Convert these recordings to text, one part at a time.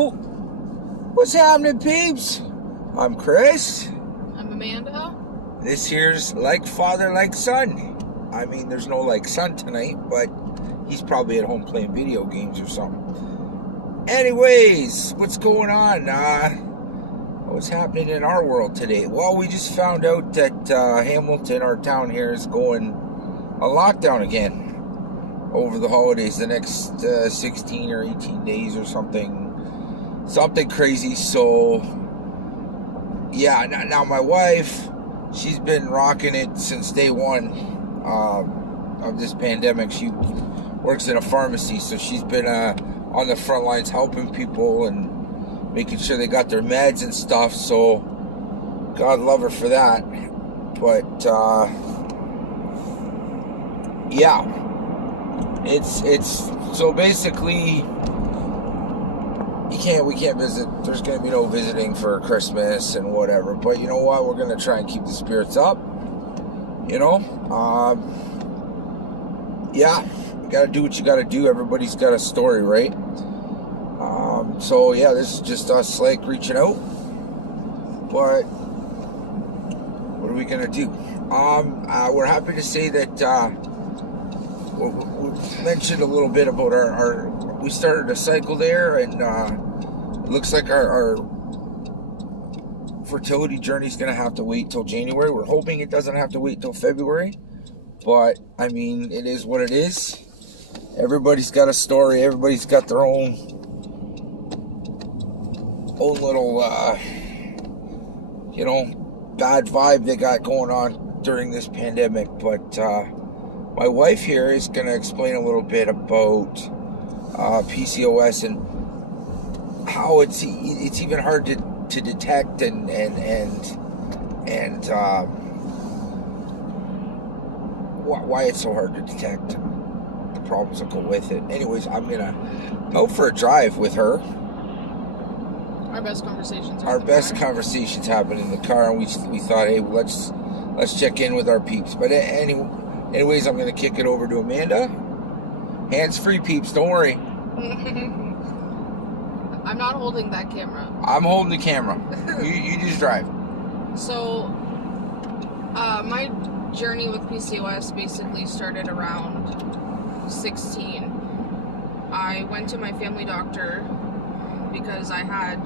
What's happening, peeps? I'm Chris. I'm Amanda. This here's Like Father, Like Son. I mean, there's no like son tonight, but he's probably at home playing video games or something. Anyways, what's going on? What's happening in our world today? Well, we just found out that Hamilton, our town here, is going a lockdown again over the holidays, the next 16 or 18 days or something crazy. So yeah, now my wife, she's been rocking it since day one of this pandemic. She works in a pharmacy, so she's been on the front lines helping people and making sure they got their meds and stuff. So God love her for that. But yeah, it's so basically we can't visit. There's going to be no visiting for Christmas and whatever. But you know what? We're going to try and keep the spirits up. You know? Yeah. You got to do what you got to do. Everybody's got a story, right? So yeah, this is just us like reaching out. But what are we going to do? We're happy to say that we mentioned a little bit about our we started a cycle there, and it looks like our fertility journey is going to have to wait till January. We're hoping it doesn't have to wait till February, but I mean, it is what it is. Everybody's got a story. Everybody's got their own little bad vibe they got going on during this pandemic. But my wife here is going to explain a little bit about PCOS and how it's even hard to detect and why it's so hard to detect, the problems that go with it. Anyways, I'm gonna go for a drive with her. Our best conversations happen in the car, and we thought, hey, let's check in with our peeps. But anyways, I'm gonna kick it over to Amanda. Hands free, peeps. Don't worry. I'm not holding that camera. I'm holding the camera. You just drive. So, my journey with PCOS basically started around 16. I went to my family doctor because I had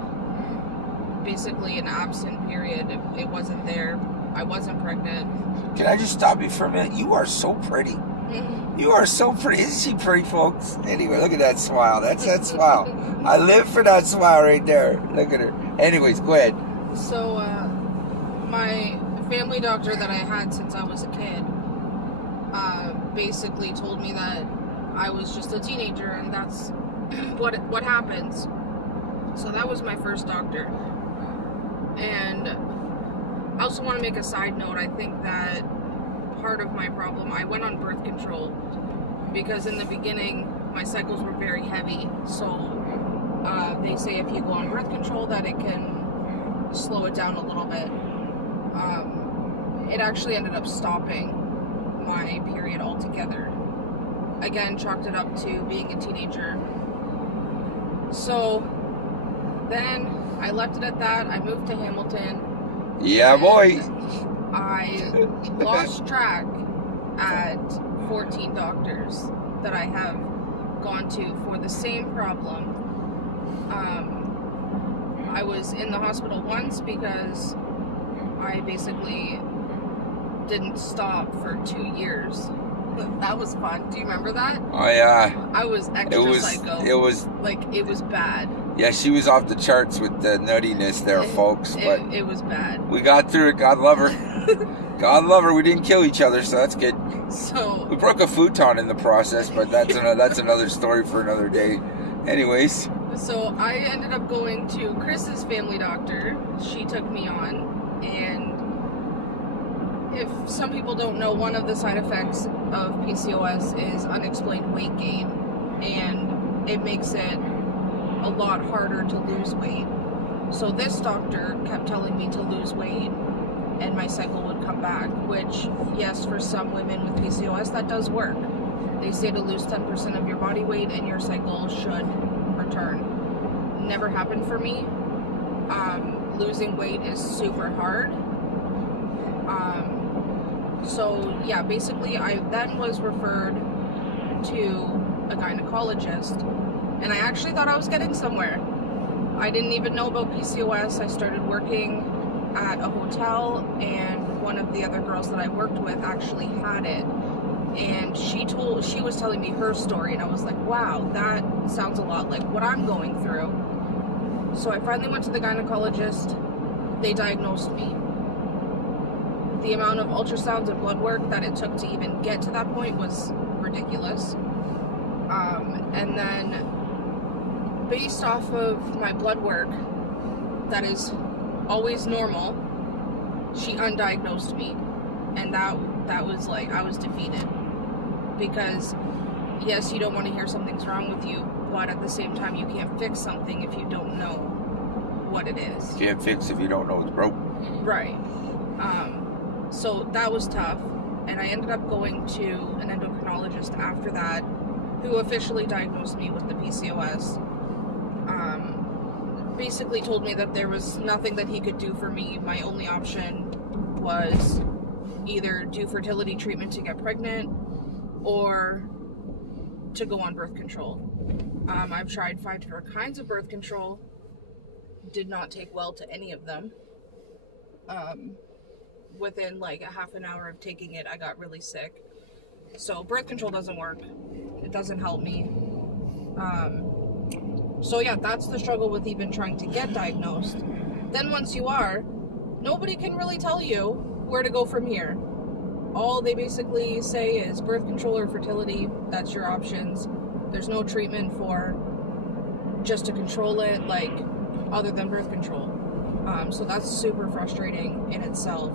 basically an absent period. It wasn't there. I wasn't pregnant. Can I just stop you for a minute? You are so pretty. You are so pretty. Isn't she pretty, folks? Anyway, look at that smile. That's that smile. I live for that smile right there. Look at her. Anyways, go ahead. So, my family doctor that I had since I was a kid basically told me that I was just a teenager, and that's what happens. So that was my first doctor. And I also want to make a side note. I think that part of my problem, I went on birth control because in the beginning my cycles were very heavy. So they say if you go on birth control that it can slow it down a little bit. It actually ended up stopping my period altogether. Again, chalked it up to being a teenager. So then I left it at that. I moved to Hamilton. Yeah, boy. I lost track at 14 doctors that I have gone to for the same problem. I was in the hospital once because I basically didn't stop for 2 years. That was fun. Do you remember that? Oh yeah. I was extra psycho. It was bad. Yeah, she was off the charts with the nuttiness there, folks. But it was bad. We got through it. God love her. God love her. We didn't kill each other, so that's good. So we broke a futon in the process, but that's another story for another day. Anyways. So I ended up going to Chris's family doctor. She took me on, and if some people don't know, one of the side effects of PCOS is unexplained weight gain, and it makes it a lot harder to lose weight. So this doctor kept telling me to lose weight and my cycle would come back, which, yes, for some women with PCOS, that does work. They say to lose 10% of your body weight and your cycle should return. never happened for me. Losing weight is super hard. So yeah, basically I then was referred to a gynecologist, and I actually thought I was getting somewhere. I didn't even know about PCOS. I started working at a hotel, and one of the other girls that I worked with actually had it, and she was telling me her story, and I was like, wow, that sounds a lot like what I'm going through. So I finally went to the gynecologist. They diagnosed me. The amount of ultrasounds and blood work that it took to even get to that point was ridiculous. And then based off of my blood work that is always normal, she undiagnosed me, and that was like, I was defeated, because yes, you don't want to hear something's wrong with you, but at the same time you can't fix something if you don't know what it is. You can't fix if you don't know it's broke. Right. So that was tough, and I ended up going to an endocrinologist after that, who officially diagnosed me with the PCOS. Basically told me that there was nothing that he could do for me. My only option was either do fertility treatment to get pregnant or to go on birth control. I've tried 5 different kinds of birth control, did not take well to any of them. Within like a half an hour of taking it, I got really sick. So birth control doesn't work. It doesn't help me. So yeah, that's the struggle with even trying to get diagnosed. Then once you are, nobody can really tell you where to go from here. All they basically say is birth control or fertility. That's your options. There's no treatment for just to control it, like, other than birth control. So that's super frustrating in itself.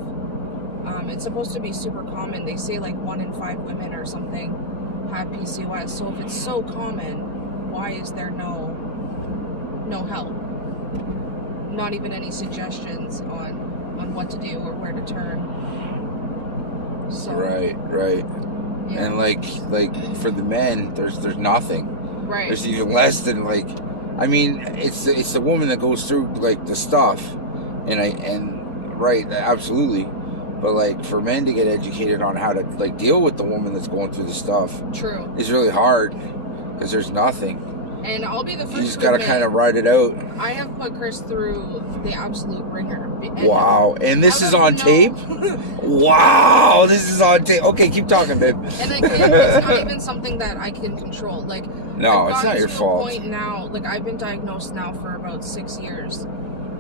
It's supposed to be super common. They say like 1 in 5 women or something have PCOS. So if it's so common, why is there no help? Not even any suggestions on what to do or where to turn. So, Right. yeah. And like for the men, there's nothing. Right. There's even less than, like, I mean, it's the woman that goes through like the stuff, and right, absolutely. But like for men to get educated on how to like deal with the woman that's going through the stuff, True. is really hard, because there's nothing. And I'll be the first You just to gotta admit, kind of ride it out. I have put Chris through the absolute ringer. And Wow, and this I is don't on know- tape? Wow, this is on tape. Okay, keep talking, babe. And again, it's not even something that I can control. Like, No, I've it's gotten not your to fault. A point now, like, I've been diagnosed now for about 6 years,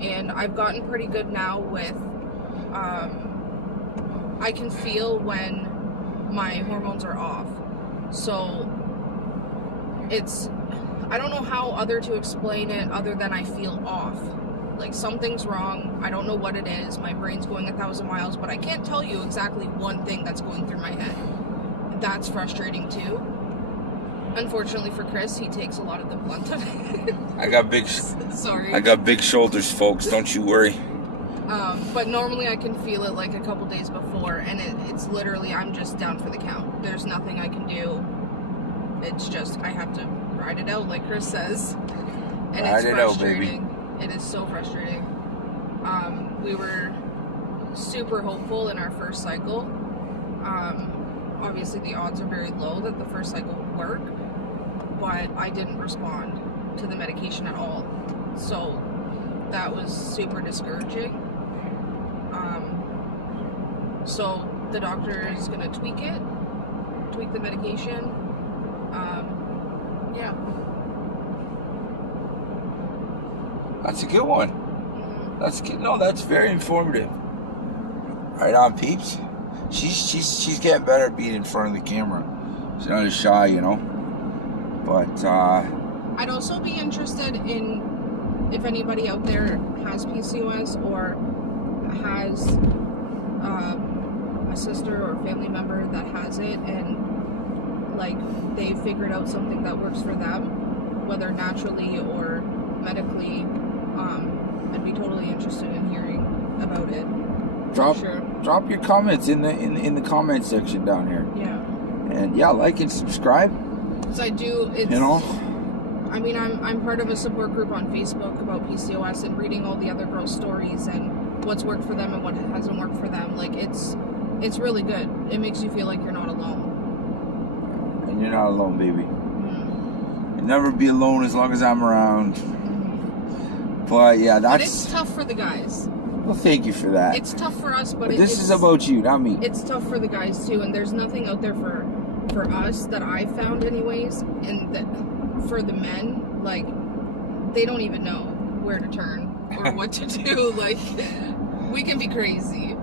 and I've gotten pretty good now with, I can feel when my hormones are off. So I don't know how to explain it other than I feel off. Like, something's wrong. I don't know what it is. My brain's going 1,000 miles, but I can't tell you exactly one thing that's going through my head. That's frustrating too. Unfortunately for Chris, he takes a lot of the blunt of it. I got big shoulders, folks. Don't you worry. But normally I can feel it like a couple days before, and it's literally, I'm just down for the count. There's nothing I can do. It's just, I have to ride it out, like Chris says. And Ride it's it out, baby. frustrating. It is so frustrating. We were super hopeful in our first cycle. Obviously the odds are very low that the first cycle would work, but I didn't respond to the medication at all. So that was super discouraging. So the doctor is going to tweak the medication. Yeah. That's a good one. That's good. No, that's very informative. Right on, peeps. She's getting better at being in front of the camera. She's not as shy, you know. But I'd also be interested in if anybody out there has PCOS or has a sister or family member that has it, and like they figured out something that works for them, whether naturally or medically. I'd be totally interested in hearing about it. drop your comments in the comment section down here. Yeah. And yeah, like and subscribe. Because I do. It's, You know, I mean, I'm part of a support group on Facebook about PCOS and reading all the other girls' stories and what's worked for them and what hasn't worked for them. Like, it's really good. It makes you feel like you're not alone. And you're not alone, baby. Mm. You'll never be alone as long as I'm around. Mm. But yeah, But it's tough for the guys. Well, thank you for that. It's tough for us, but this is about you, not me. It's tough for the guys too, and there's nothing out there for us that I found anyways, and that for the men, like, they don't even know where to turn or what to do. Like, we can be crazy.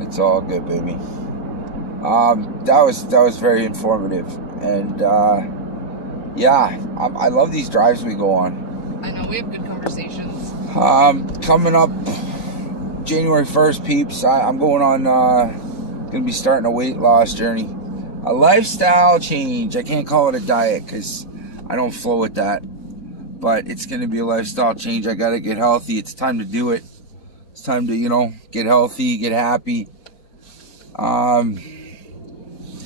It's all good, baby. That was very informative, and yeah, I love these drives we go on. I know, we have good conversations. Coming up January 1st, peeps, I'm going on, gonna be starting a weight loss journey. A lifestyle change. I can't call it a diet because I don't flow with that. But it's gonna be a lifestyle change. I gotta get healthy. It's time to do it. It's time to, get healthy, get happy.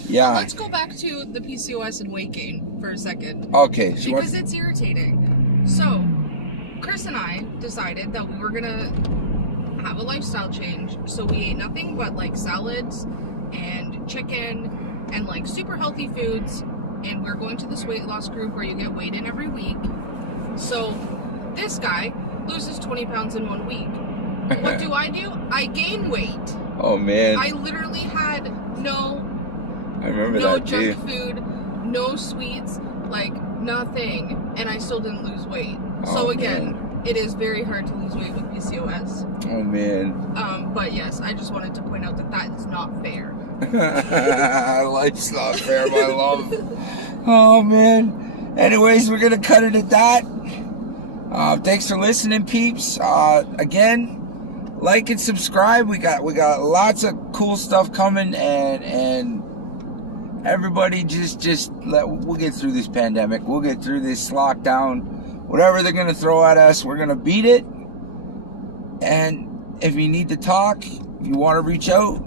Yeah. Let's go back to the PCOS and weight gain for a second. Okay. Because it's irritating. So, Chris and I decided that we were gonna have a lifestyle change. So we ate nothing but like salads and chicken and like super healthy foods. And we're going to this weight loss group where you get weighed in every week. So this guy loses 20 pounds in 1 week. What do? I gain weight. Oh man. I literally had no junk food, no sweets, like nothing, and I still didn't lose weight. So again, it is very hard to lose weight with PCOS. Oh man. But yes, I just wanted to point out that is not fair. Life's not fair, my love. Oh man. Anyways, we're gonna cut it at that. Thanks for listening, peeps. Again, like and subscribe. We got lots of cool stuff coming, and everybody we'll get through this pandemic. We'll get through this lockdown. Whatever they're gonna throw at us, we're gonna beat it. And if you need to talk, if you want to reach out,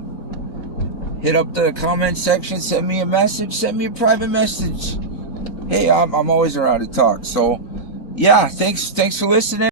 hit up the comment section, send me a message, send me a private message. Hey, I'm always around to talk. So yeah, thanks for listening.